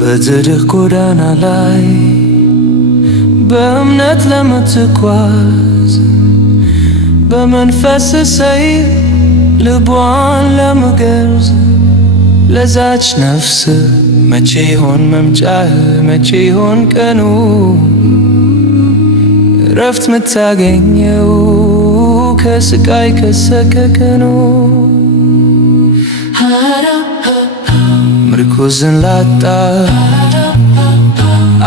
በጽድቅ ጎዳና ላይ በእምነት ለምትጓዝ በመንፈስ ሰይፍ ልቧን ለምገርዝ ለዛች ነፍስ መቼ ይሆን መምጫህ? መቼ ይሆን ቀኑ እረፍት ምታገኘው ከስቃይ ከሰቀቀኑ? ምርኩዝን ላጣ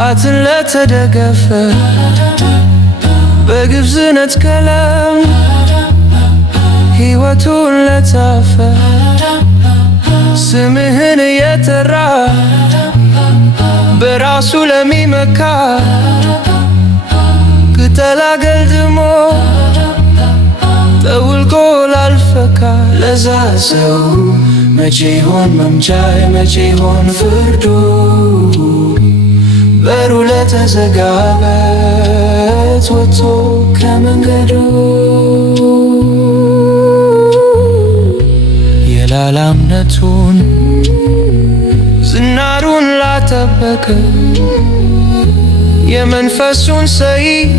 አትን ለተደገፈ በግብዝነት ቀለም ሕይወቱን ለታፈ ስምህን እየጠራ በራሱ ለሚመካ ቅጠል አገልድሞ ጠውልጎ ላልፈካ ለዛ ሰው መቼ ይሆን መምጫዬ? መቼ ይሆን ፍርዱ? በሩ ለተዘጋበት ወጥቶ ከመንገዱ የላላምነቱን ዝናሩን ላጠበቀ የመንፈሱን ሰይፍ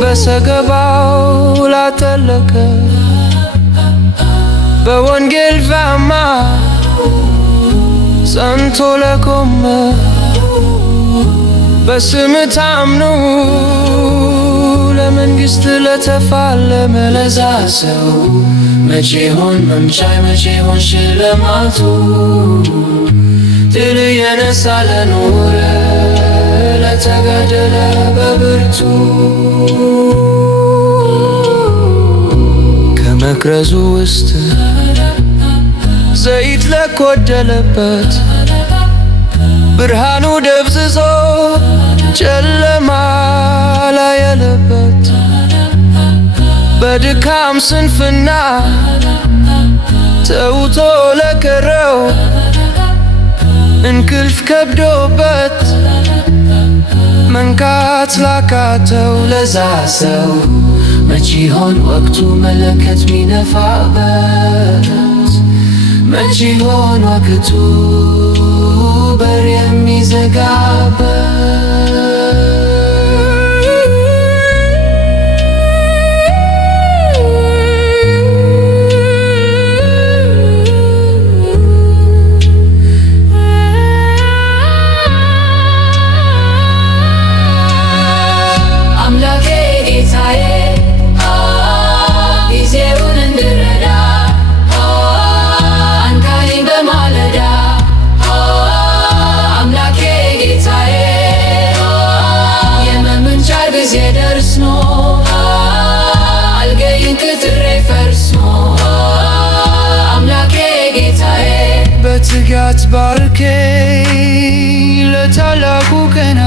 በሰገባው ላጠለቀ በወንጌል ፋማ ጸንቶ ለቆመ በስም ታምኖ ለመንግሥት ለተፋለመ ለዛ ሰው መቼ ይሆን መምጫዬ? መቼ ይሆን ሽልማቱ? ድል የነሳ ለኖረ ለተጋደለ በብርቱ ከመቅረዙ ውስጥ ዘይት ለጎደለበት ብርሃኑ ደብዝዞ ጨለማ ላየለበት በድካም ስንፍና ተውቶ ለቀረው እንቅልፍ ከብዶበት መንቃት ላቃተው ለዛ ሰው መቼ ይሆን ወቅቱ መለከት ሚነፋበት? መቼ ይሆን ወቅቱ በር የሚዘጋበት? አምላኬ ጌታዬ ጊዜውን እንድረዳ አንካኝ በማለዳ አምላኬ ጌታዬ የመምንጫር ጊዜ ደርሶ አልጋዬን ቅጥሬ ፈርሶ አምላኬ ጌታዬ በትጋት ባርከኝ ለታላቁ ቀና